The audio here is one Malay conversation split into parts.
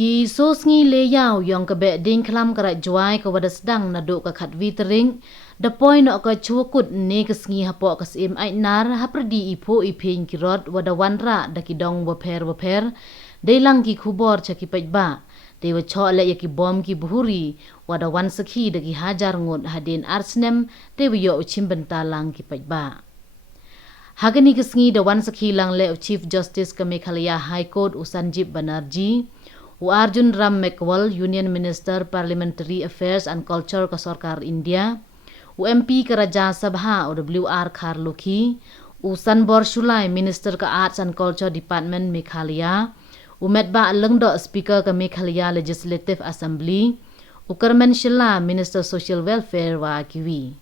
Ki sos ngi le yau yong ke be ding klam karat juai ke wada sedang na do ka khat vitering the point no ka chukut ne ke sngi hapo ka sim ai nar haprdi ipo ipin kirot wada wanra da ki dong wa pher de lang ki khubor cha ki pajba de wa cho le ki bom ki buhuri wada wan sakhi da ki hajar ngot hadin arsnem de wa yo chim benta lang ki pajba hagani ke sngi da wan sakhi lang le Chief Justice ka Meghalaya High Court Sanjeev Banerjee Arjun Ram Meghwal, Union Minister Parliamentary Affairs and Culture ka Sarkar India, MP ka Rajya Sabha WR Kharlokhi, Sanbor Shulai, Minister ka Arts and Culture Department Meghalaya, Medba Lengdo, Speaker ka Meghalaya Legislative Assembly, Karmen Shilla, Minister Social Welfare wa Kiwi.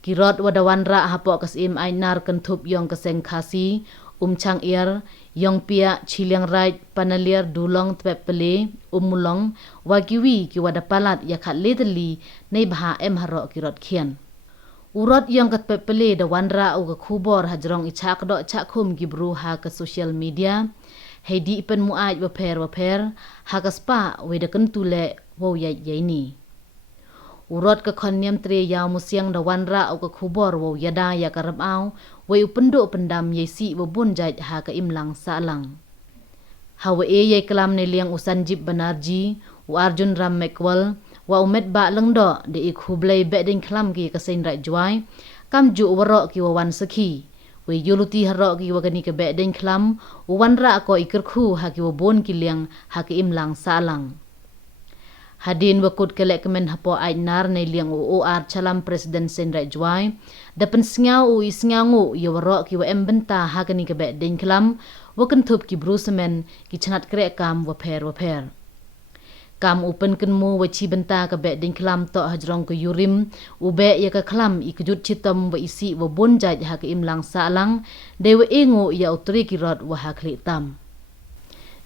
Kirot wadawanra hapok kas im ainar kentup yong keseng khasi, Chang Ir, Yong Pia, Chiliang Right, Panalir, Dulong, Twepele, Mulong, Wagiwi, ki wadapalat yakat ledeli, neibha haro kirot kian. Urot yong kat Twepele da wanra u kubor hajrong ichak do chakum gibru ha ke social media, heidi ipen muaj waper, ha kaspa weda kentule wo yaini. Urot ke konyam tre yaw musiang da wanra u kubor wo yada ya karabau, way upendo pendam yesi wabun jait ha ka imlang salang. Hawa ye kelam ne liang Sanjeev Banerjee, Arjun Ram Meghwal, wa Medba Lengdo de ikhublai beding kelam ki kasen rai juai, kam ju warok ki wawan sakhi, way yuluti harok ki wagani ke beding kelam, wanra ko ikirkhu ha ki wabun ki liang ha ka imlang salang. Hadin wakut kelek kemen hapo ainar ne liang OR calam presiden senrai juai dapen sngau u isngangu yawaro ki wa embenta hagani ke be dengklam waken thup ki brusemen ki chanat kre kam wa pher kam upen kenmu wa chi benta ke be dengklam to hajrong ke yurim ube ya ka klam ikjut chitam wa isi wa bonjaj ha ke imlang salang dewa engu ya utri ki rod wa hakli tam.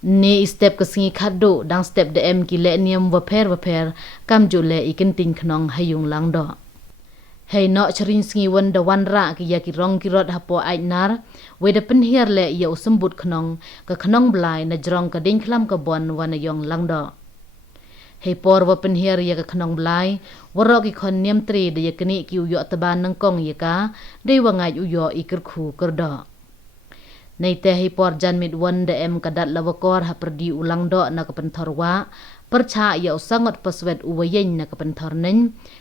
Ne step ke singi khaddo dang step de em ki le niam wa pher kam ju le ikin ting knong hayung lang do hei no chrin singi wan da wanra ki ya ki rong ki rod hapo ainar we de pen hier le ya usembut knong ka knong blai na jrong ka ding klam ka bon wana yong lang do hei por wa pen hier ya ka knong blai waro ki khon niam tri de ya kni ki u yo taban nang kong ya ka de wa ngai u yo ikir khu kar do Nei tehi por jan mit wan de em kadat lawakor ha perdi ulang do na kapentorwa percha ya usangot paswet uwayen na kapentor nen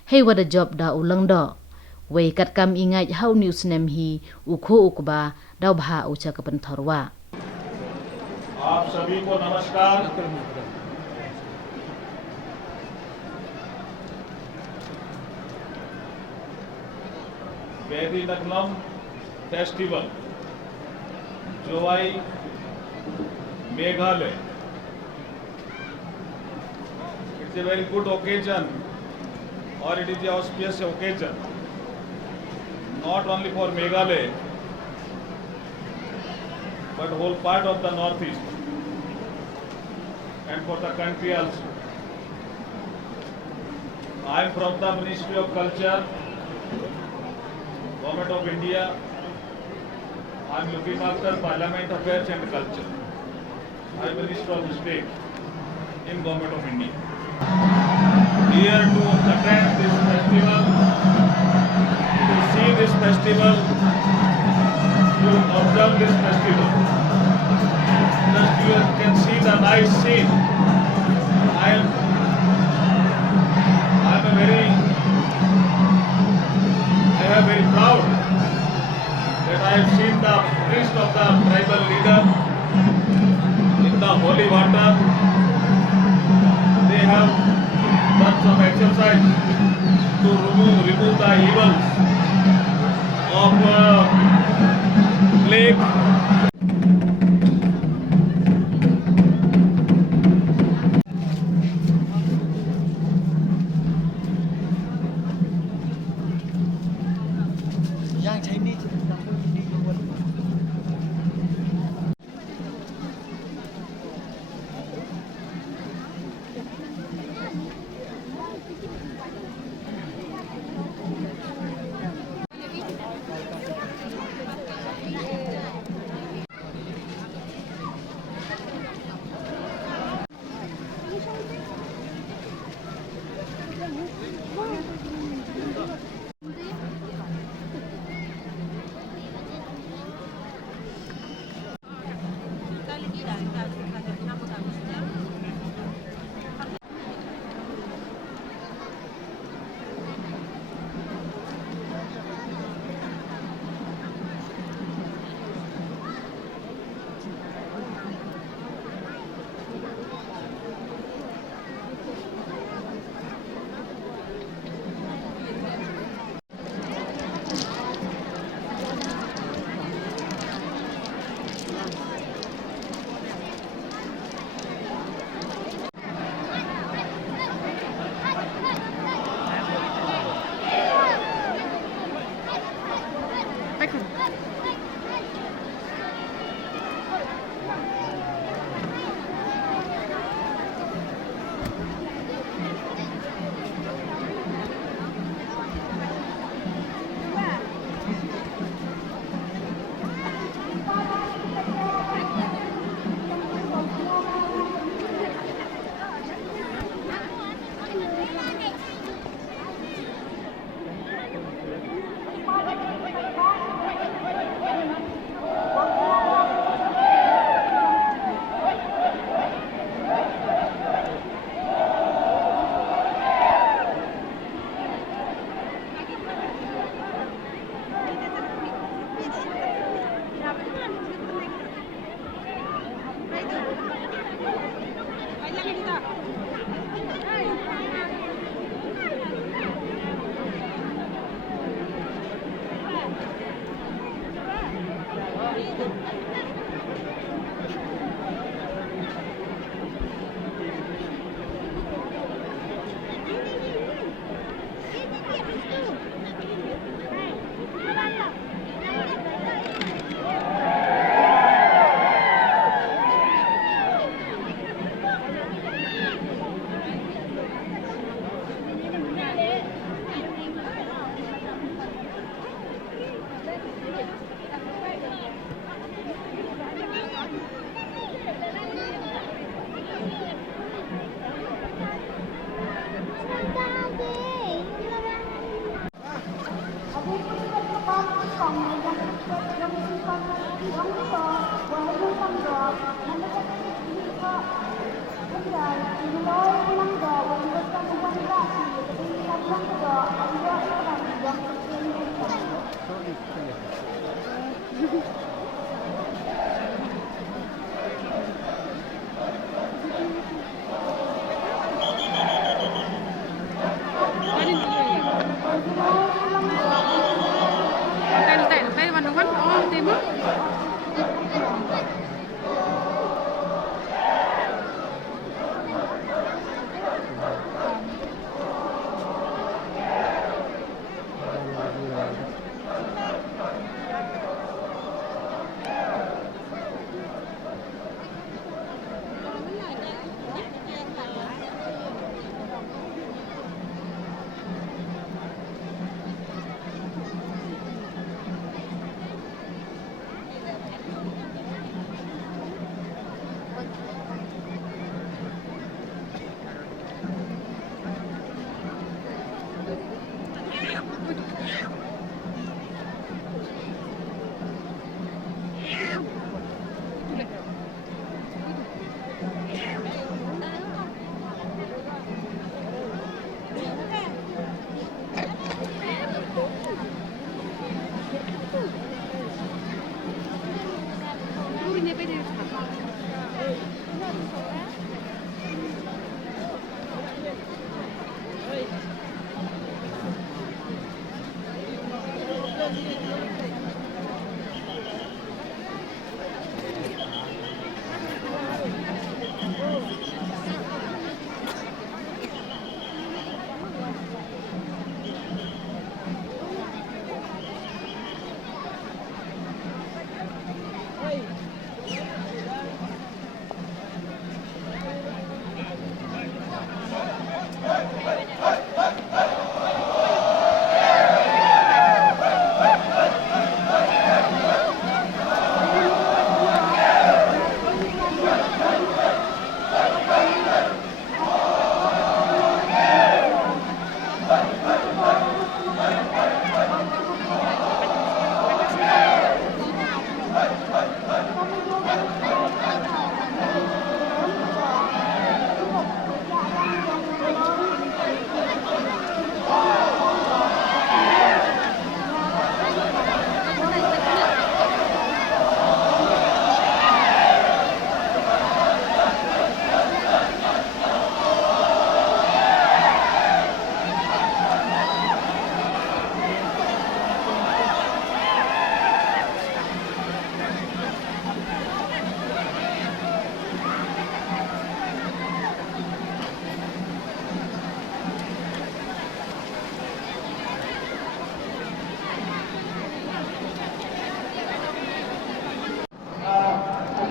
hei wada job da ulang do wei kat kam ingai how news nem hi ukho ukba da bha ucha kapentorwa आप सभी को नमस्कार बेदी नकलम festival Joai Meghalaya. It's a very good occasion, or it is the auspicious occasion, not only for Meghalaya, but whole part of the northeast, and for the country also. I am from the Ministry of Culture, Government of India. I am looking after Parliament Affairs and Culture. I am Minister of State in Government of India. Here to attend this festival, to see this festival, to observe this festival. Just you can see the nice scene. I am very proud that I have seen the priest of the tribal leader in the holy water. They have done some exercise to remove the evils of plague.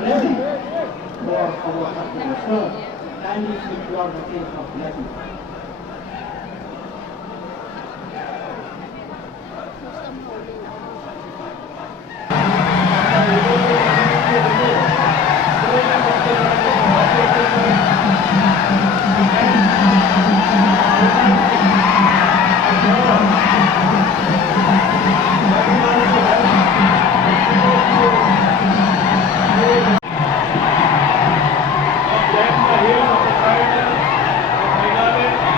Blessing for our customer. Sir, kindly secure the case of blessing. Then the heel of the rider, Meghalaya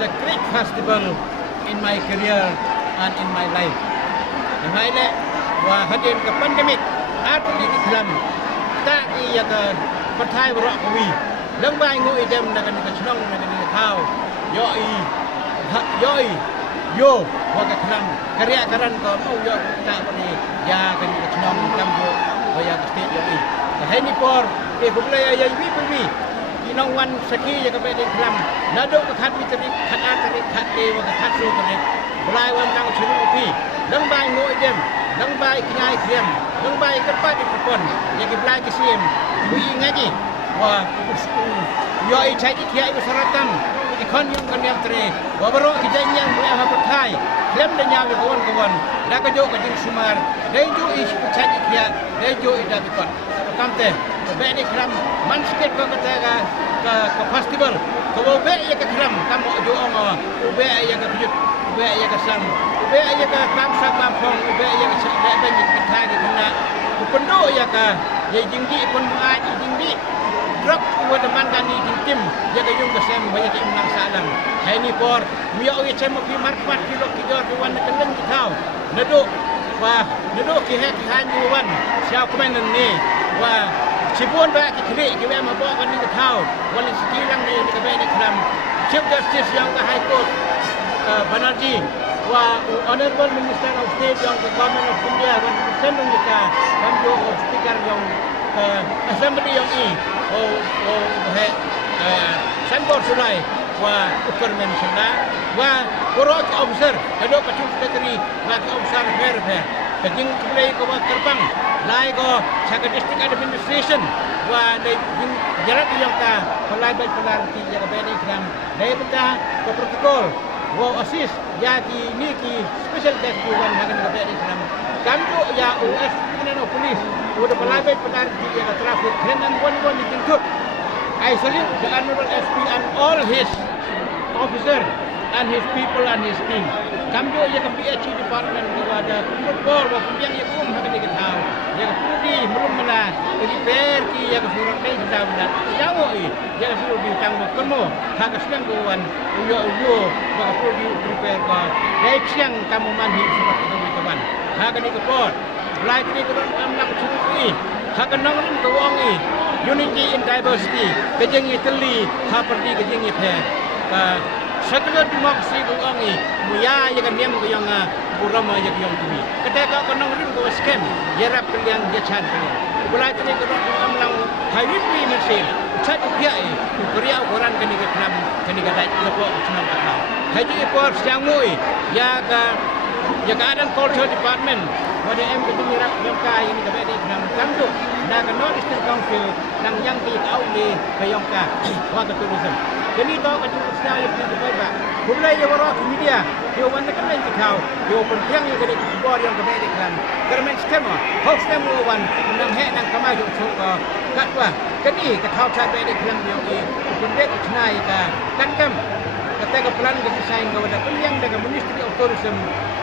a great festival in my career and in my life. Yang lain wah hadir ke pandemik atau di Islam tak ia ke pertai berak kawi. Lembai ngoi dem nak ke senang nak ke tahu yoi yo wah ke Islam karya karan ko oh yo tak ni ya ke senang kamjo wah ke state yoi. Hai ni por boleh ya ibi Inong wan saki ya ke bedeng Islam nadok ke khat mitri khat atri khat dewa ke khat su ke belai wan nang chunu pi dang bai ngoi dem dang bai knyai krem dang bai ke pa di pon ya ke belai ke sim wi ngaji wa yo I chai ki kiai besaratam di kon yang kan yang tre wa baro ki janyang bu ha pertai krem de nyang kawan da ke jo ke jing sumar dai jo I chai ki kiai dai jo I da bi kon kamte bedeng Islam man sikit ko kata ke festival ko be ya ke Islam kamu jo ongo be ya ke bujut be ya ke sang be ya ke kam sak kam phong be ya ke sak be ben ke thai ke kena pendo ya ke ye jingdi pun ai jingdi drop ko de man kan ni jingtim ya ke yung ke sem be ya ke nang salang hai ni por mi o ye chem pi marpat ki lo ki jor ki wan ke leng ki thau neduk wah neduk ki he ki han yu wan sia ko men ni wah Cipun baik kiri kita mahu kan ini tahu, walau sekilang ni kita baik Islam. Chief Justice yang ke High Court Banerjee, wah Honorable Minister of State yang ke Government of India, wan sendung kita, kamjo Speaker yang ke Assembly yang ini, Sambor Sulai, wah ukur mentionda, wah korok officer, kadang kacung secretary, wah officer fair. Kajing kulai ko terbang, lai ko Chaka District Administration, wah lai jarak yang ta, pelai baik pelar ki jaga bedeng Islam, lai benda ko protokol, wah assist ya ki ni ki special guest ki wan hagan jaga bedeng Islam, kamjo ya US Criminal Police, udah pelai baik pelar ki jaga traffic, kenan wan ni tingkut. I salute the Honorable SP and all his officer and his people and his team. Kamjo ya ke PHE department ko ada protokol wa pembiang ya kum hakan dia tahu ya pudi belum mana repair ki ya surat dai sudah bulan jango ya pudi tang kemo hak sedang kawan uyo wa pudi repair ko dai siang kamu mandi surat itu kawan hakan dia pot lai ni ko am nak curi hakan nang rin ko wong unity in diversity kejeng itali ha perdi kejeng iphe setelah demokrasi buangi, muya yang niam ko yang burama yang tumi. Ketika ko nang rin ko scam, yarap kaliang jachan kaliang. Bulai tani ko am lang highway mesin. Chat dia Korea orang kani ke Islam kani ke dai lepo senang akal. Haji por siang moi ya ka adan culture department. Wadi em ke mirap yang ka ini ke bedeng Islam kandu. Na ka North Eastern Council nang yang ki au ni ke yang ka wa ke tourism. Jadi tahu kacung Islam yang kita buat. Mulai yang orang media, dia wanita kan yang kau, dia penting yang kita buat yang kebaikan Islam. Kerana skema, hoax skema wan, nang hek nang kamai jauh suka, katwa. Kini kau cakap kebaikan Islam dia ini, penting cenai kan kam. Ketika pelan kita sayang kepada penting dengan Ministry of Tourism,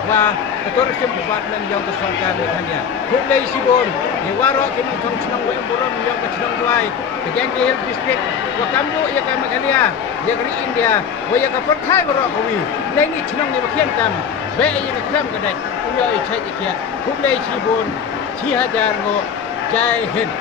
wah tourism department yang kesorkan Meghalaya. Mulai sibor, dia warok kini kau senang buat buram yang kesenang buat. Kejangki Hill District, wah kamdu ia ke Meghalaya, ia ke India, wah ia ke pertai berok kawi. Nengi senang ni bakian tam, baik ia ke kram kedai, ia cai ikia. Mulai sibor, 6,000 ngo, Jai Hind.